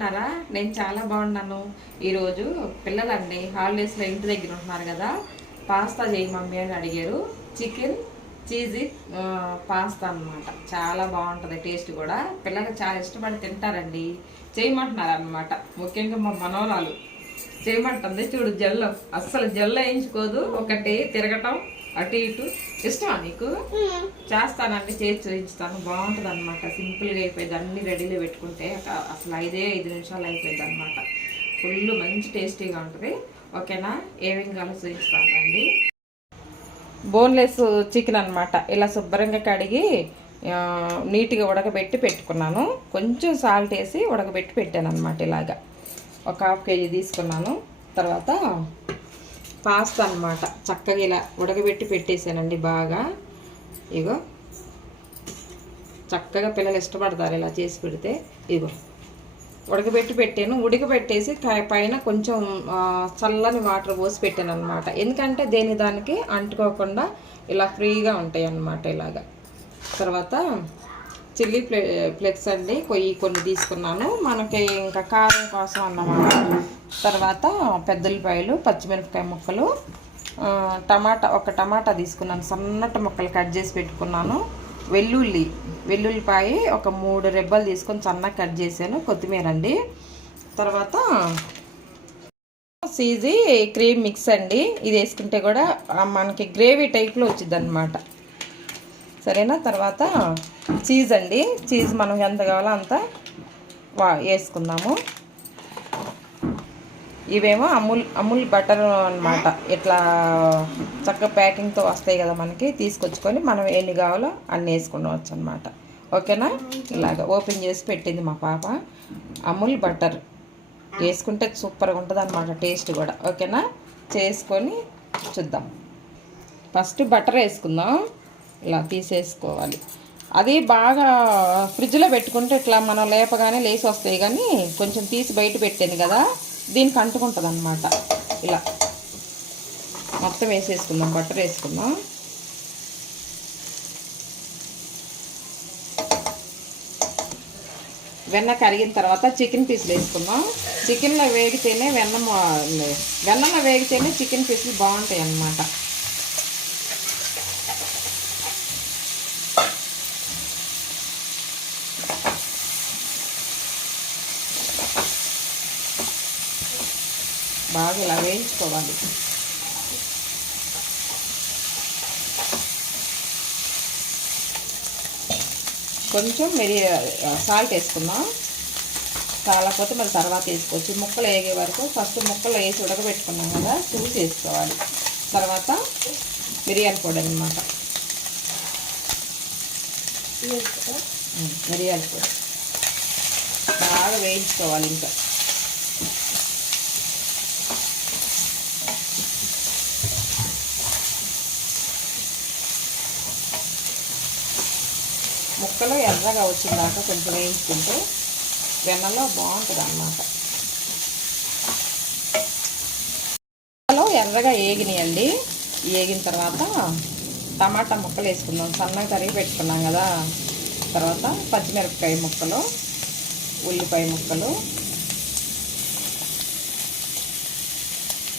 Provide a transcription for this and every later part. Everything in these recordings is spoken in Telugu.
బాగున్నారా? నేను చాలా బాగున్నాను. ఈరోజు పిల్లలండి హాలిడేస్లో ఇంటి దగ్గర ఉంటున్నారు కదా. పాస్తా చేయి మమ్మీ అని అడిగారు. చికెన్ చీజీ పాస్తా అన్నమాట. చాలా బాగుంటుంది టేస్ట్ కూడా. పిల్లలు చాలా ఇష్టపడి తింటారండి. చేయమంటున్నారు అన్నమాట ముఖ్యంగా మా మనోరాలు చేయమంటుంది. చూడు జల్లు. అస్సలు జల్లు వేయించుకోదు. ఒకటి తిరగటం అటు ఇటు. ఇష్టమా నీకు? చేస్తానండి. చేసి చూపించుతాను బాగుంటుంది అనమాట సింపుల్గా అయిపోయింది. అన్ని రెడీలో పెట్టుకుంటే అసలు ఐదే ఐదు నిమిషాలు అయిపోయింది అనమాట ఫుల్ మంచి టేస్టీగా ఉంటుంది. ఓకేనా? ఏమేమి కావాలో చూపిస్తానండి. బోన్లెస్ చికెన్ అన్నమాట. ఇలా శుభ్రంగా కడిగి నీట్గా ఉడకబెట్టి పెట్టుకున్నాను. కొంచెం సాల్ట్ వేసి ఉడకబెట్టి పెట్టాను అనమాట ఇలాగా. ఒక హాఫ్ కేజీ తీసుకున్నాను. తర్వాత పాస్తా అన్నమాట. చక్కగా ఇలా ఉడకబెట్టి పెట్టేశానండి బాగా. ఇగో చక్కగా పిల్లలు ఇష్టపడతారు ఇలా చేసి పెడితే. ఇగో ఉడకబెట్టి పెట్టాను. ఉడకబెట్టేసి పైన కొంచెం చల్లని వాటర్ పోసి పెట్టాను అనమాట ఎందుకంటే దేని దానికి అంటుకోకుండా ఇలా ఫ్రీగా ఉంటాయి అన్నమాట ఇలాగా. తర్వాత చిల్లీ ప్లే ఫ్లెక్స్ అండి. కొయ్యి కొన్ని తీసుకున్నాను. మనకి ఇంకా కారం కోసం అన్నమాట. తర్వాత పెద్ద ఉల్లిపాయలు పచ్చిమిరపకాయ ముక్కలు టమాటా ఒక టమాటా తీసుకున్నాను. సన్నటి ముక్కలు కట్ చేసి పెట్టుకున్నాను. వెల్లుల్లి వెల్లుల్లిపాయ ఒక మూడు రెబ్బలు తీసుకొని సన్నగా కట్ చేశాను. కొత్తిమీర అండి. తర్వాత సీజీ క్రీమ్ మిక్స్ అండి. ఇది వేసుకుంటే కూడా మనకి గ్రేవీ టైప్లో వచ్చింది అనమాట సరేనా? తర్వాత చీజ్ అండి. చీజ్ మనం ఎంత కావాలో అంత వా వేసుకుందాము. ఇవేమో అమూల్ అమూల్ బటర్ అన్నమాట. ఇట్లా చక్కగా ప్యాకింగ్తో వస్తాయి కదా మనకి తీసుకొచ్చుకొని మనం ఎన్ని కావాలో అన్ని వేసుకోవచ్చు అనమాట ఓకేనా? ఇలాగ ఓపెన్ చేసి పెట్టింది మా పాప. అమూల్ బటర్. వేసుకుంటే సూపర్గా ఉంటుంది అనమాట టేస్ట్ కూడా. ఓకేనా? చేసుకొని చూద్దాం. ఫస్ట్ బటర్ వేసుకుందాం. ఇలా తీసేసుకోవాలి. అది బాగా ఫ్రిడ్జ్లో పెట్టుకుంటే ఇట్లా మనం లేపగానే లేసి వస్తాయి కానీ కొంచెం తీసి బయట పెట్టాను కదా దీనికి అంటుకుంటుంది అనమాట ఇలా. మొత్తం వేసేసుకుందాం బట్టర్ వేసుకుందాం. వెన్న కరిగిన తర్వాత చికెన్ పీసులు వేసుకుందాం. చికెన్లో వేగితేనే వెన్న వెన్నలో వేగితేనే చికెన్ పీసులు బాగుంటాయి అన్నమాట బాగా ఇలా వేయించుకోవాలి కొంచెం మరి సాల్ట్ వేసుకుందాం. కాలకపోతే మరి తర్వాత వేసుకోవచ్చు. ముక్కలు వేగే వరకు ఫస్ట్ ముక్కలు వేసి ఉడకబెట్టుకున్నాం కదా చూసి వేసుకోవాలి తర్వాత మిరియాల పొడి అనమాట మిరియాల పొడి. బాగా వేయించుకోవాలి ఇంకా. ముక్కలు ఎర్రగా వచ్చిందాక కొంచెం వేయించుకుంటే వెన్నలో బాగుంటుంది అన్నమాట ముక్కలు ఎర్రగా ఏగినాయండి. ఏగిన తర్వాత టమాటా ముక్కలు వేసుకుందాం. సన్నగా తరిగి పెట్టుకున్నాం కదా. తర్వాత పచ్చిమిరపకాయ ముక్కలు ఉల్లిపాయ ముక్కలు.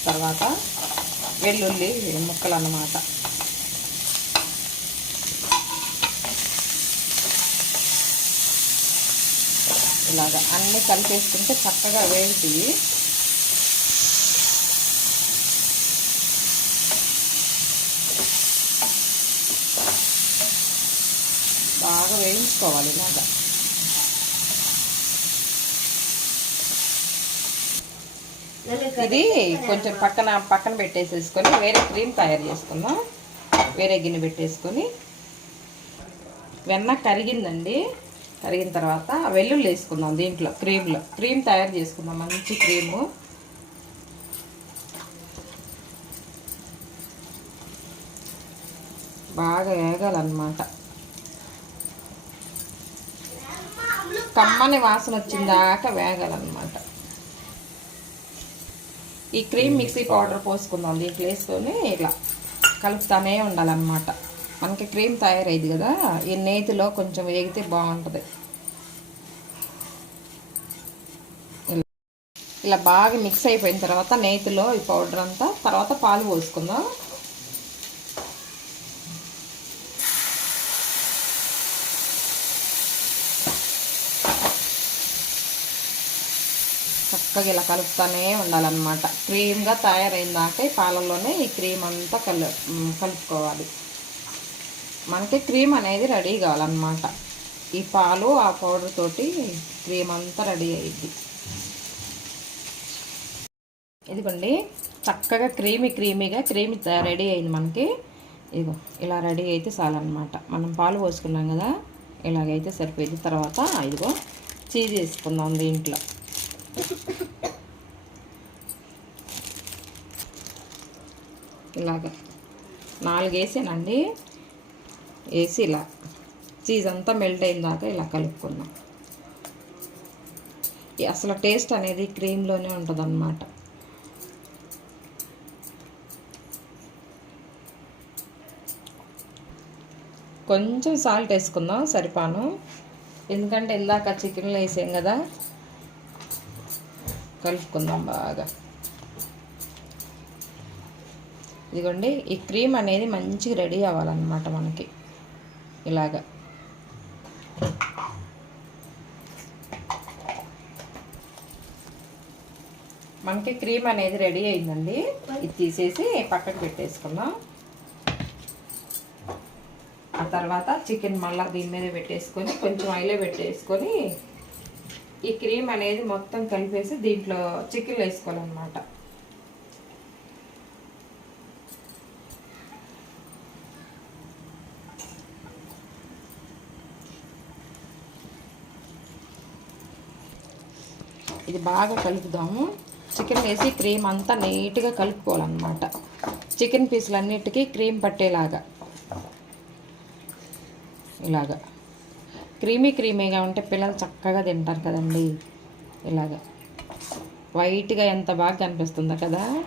తర్వాత వెల్లుల్లి ముక్కలు అన్నమాట ఇలాగా అన్నీ కలిపేసుకుంటే చక్కగా వేగుతాయి బాగా వేయించుకోవాలి ఇలాగా. ఇది కొంచెం పక్కన పక్కన పెట్టేసేసుకొని వేరే క్రీమ్ తయారు చేసుకుందాం. వేరే గిన్నె పెట్టేసుకొని. వెన్న కరిగిందండి. కరిగిన తర్వాత వెల్లుల్లి వేసుకుందాం దీంట్లో క్రీమ్లో. క్రీమ్ తయారు చేసుకుందాం మంచి క్రీము. బాగా వేగాలన్నమాట. కమ్మని వాసన వచ్చిందాకా వేగాలన్నమాట. ఈ క్రీమ్ మిక్సీ పౌడర్ పోసుకుందాం దీంట్లో వేసుకొని ఇట్లా కలుపుతానే ఉండాలన్నమాట. మనకి క్రీమ్ తయారైంది కదా ఈ నేతిలో కొంచెం వేగితే బాగుంటుంది. ఇలా బాగా మిక్స్ అయిపోయిన తర్వాత నేతిలో ఈ పౌడర్ అంతా తర్వాత పాలు పోసుకుందాం. చక్కగా ఇలా కలుపుతూనే ఉండాలన్నమాట. క్రీమ్గా తయారైన దాకా ఈ పాలల్లోనే ఈ క్రీమ్ అంతా కలు కలుపుకోవాలి. మనకి క్రీమ్ అనేది రెడీ కావాలన్నమాట. ఈ పాలు ఆ పౌడర్ తోటి క్రీమ్ అంతా రెడీ అయ్యిద్ది. ఇదిగోండి చక్కగా క్రీమీ క్రీమీగా క్రీమ్ రెడీ అయింది మనకి. ఇదిగో ఇలా రెడీ అయితే చాలన్నమాట. మనం పాలు పోసుకున్నాం కదా ఇలాగైతే సరిపోయింది. తర్వాత ఇదిగో చీజ్ వేసుకుందాం దీంట్లో. ఇలాగ నాలుగు వేసానండి వేసి ఇలా చీజ్ అంతా మెల్ట్ అయిన దాకా ఇలా కలుపుకుందాం. ఈ అసలు టేస్ట్ అనేది క్రీమ్లోనే ఉంటుంది అన్నమాట కొంచెం సాల్ట్ వేసుకుందాం సరిపాను. ఎందుకంటే ఇందాక చికెన్లో వేసాం కదా కలుపుకుందాం బాగా. ఇదిగోండి ఈ క్రీమ్ అనేది మంచిగా రెడీ అవ్వాలన్నమాట మనకి. ఇలాగా. మనకి క్రీమ్ అనేది రెడీ అయిందండి. ఇది తీసేసి పక్కకు పెట్టేసుకున్నాం ఆ తర్వాత చికెన్ మళ్ళీ దీని మీద పెట్టేసుకొని కొంచెం ఆయిలే పెట్టేసుకొని ఈ క్రీమ్ అనేది మొత్తం కలిపేసి దీంట్లో చికెన్ వేసుకోవాలన్నమాట. ఇది బాగా కలుపుదాము. చికెన్ వేసి క్రీమ్ అంతా నీట్గా కలుపుకోవాలన్నమాట. చికెన్ పీసులన్నిటికీ క్రీమ్ పట్టేలాగా. ఇలాగా. క్రీమీ క్రీమీగా ఉంటే పిల్లలు చక్కగా తింటారు కదండి. ఇలాగా. వైట్గా ఎంత బాగా కనిపిస్తుందో కదా.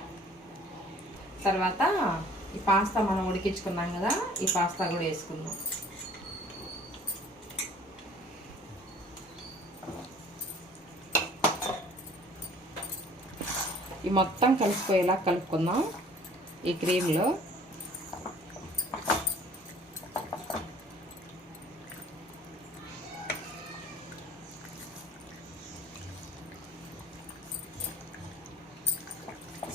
తర్వాత ఈ పాస్తా మనం ఉడికించుకున్నాం కదా ఈ పాస్తా కూడా వేసుకుందాం. ఈ మొత్తం కలిసిపోయేలా కలుపుకుందాం ఈ క్రీమ్లో.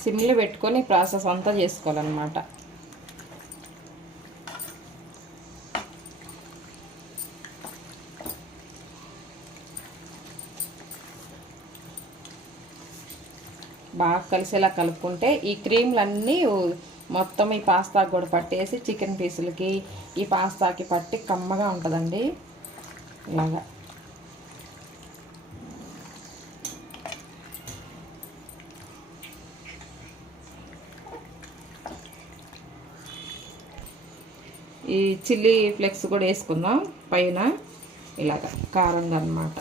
సిమ్లో పెట్టుకొని ప్రాసెస్ అంతా చేసుకోవాలన్నమాట బాగా కలిసేలా కలుపుకుంటే ఈ క్రీమ్లన్నీ మొత్తం ఈ పాస్తా కూడా పట్టేసి చికెన్ పీసులకి ఈ పాస్తాకి పట్టి కమ్మగా ఉంటుందండి. ఇలాగా. ఈ చిల్లీ ఫ్లెక్స్ కూడా వేసుకుందాం పైన. ఇలాగ. కారంగా అనమాట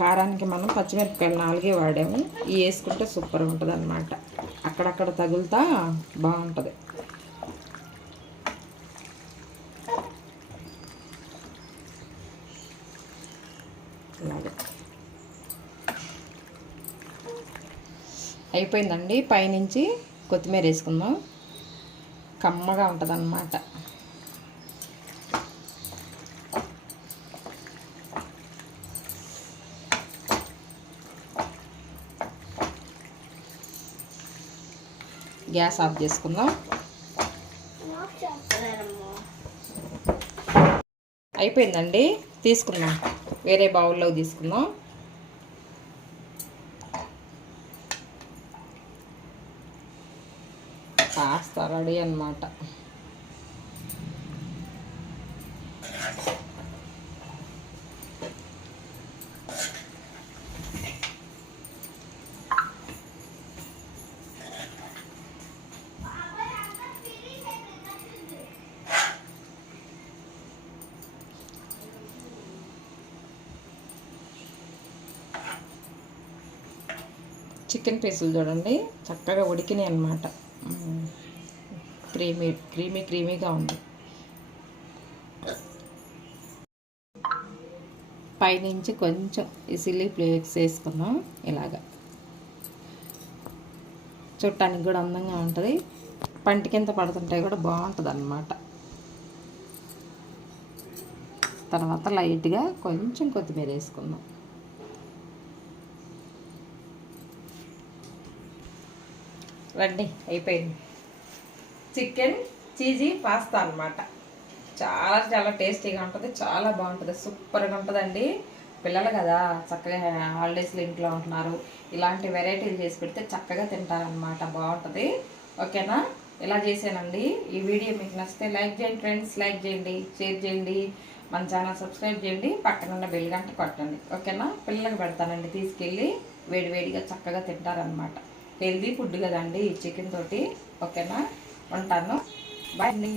కారానికి మనం పచ్చిమిరపకాయలు నాలుగే వాడాము. ఇవి వేసుకుంటే సూపర్ ఉంటుంది అనమాట అక్కడక్కడ తగులుతా బాగుంటుంది. అయిపోయిందండి. పైనుంచి కొత్తిమీర వేసుకుందాం కమ్మగా ఉంటుంది అన్నమాట గ్యాస్ ఆఫ్ చేసుకుందాం. అయిపోయిందండి. తీసుకుందాం. వేరే బౌల్లో తీసుకుందాం. కాస్త రెడీ అనమాట చికెన్ పీసులు చూడండి. చక్కగా ఉడికినాయి అనమాట క్రీమీ క్రీమీ క్రీమీగా ఉంది. పైనుంచి కొంచెం ఈ సిల్లీ ఫ్లేక్స్ వేసుకుందాం ఇలాగా. చుట్టానికి కూడా అందంగా ఉంటుంది. పంటి కింద పడుతుంటే కూడా బాగుంటుంది అన్నమాట. తర్వాత లైట్గా కొంచెం కొత్తిమీర వేసుకుందాం. రండి అయిపోయింది. చికెన్ చీజీ పాస్తా అన్నమాట. చాలా చాలా టేస్టీగా ఉంటుంది చాలా బాగుంటుంది సూపర్గా ఉంటుందండి. పిల్లలు కదా చక్కగా హాలిడేస్లో ఇంట్లో ఉంటున్నారు. ఇలాంటి వెరైటీలు చేసి పెడితే చక్కగా తింటారనమాట బాగుంటుంది. ఓకేనా? ఇలా చేసానండి ఈ వీడియో మీకు నచ్చితే లైక్ చేయండి ఫ్రెండ్స్ లైక్ చేయండి షేర్ చేయండి. మన ఛానల్ సబ్స్క్రైబ్ చేయండి పక్కన ఉన్న బెల్ గంట కొట్టండి. ఓకేనా? పిల్లలకు పెడతానండి తీసుకెళ్ళి వేడి వేడిగా చక్కగా తింటారనమాట హెల్దీ ఫుడ్ కదండి చికెన్ తోటి ఓకేనా? ఉంటాను. బాయ్ అండి.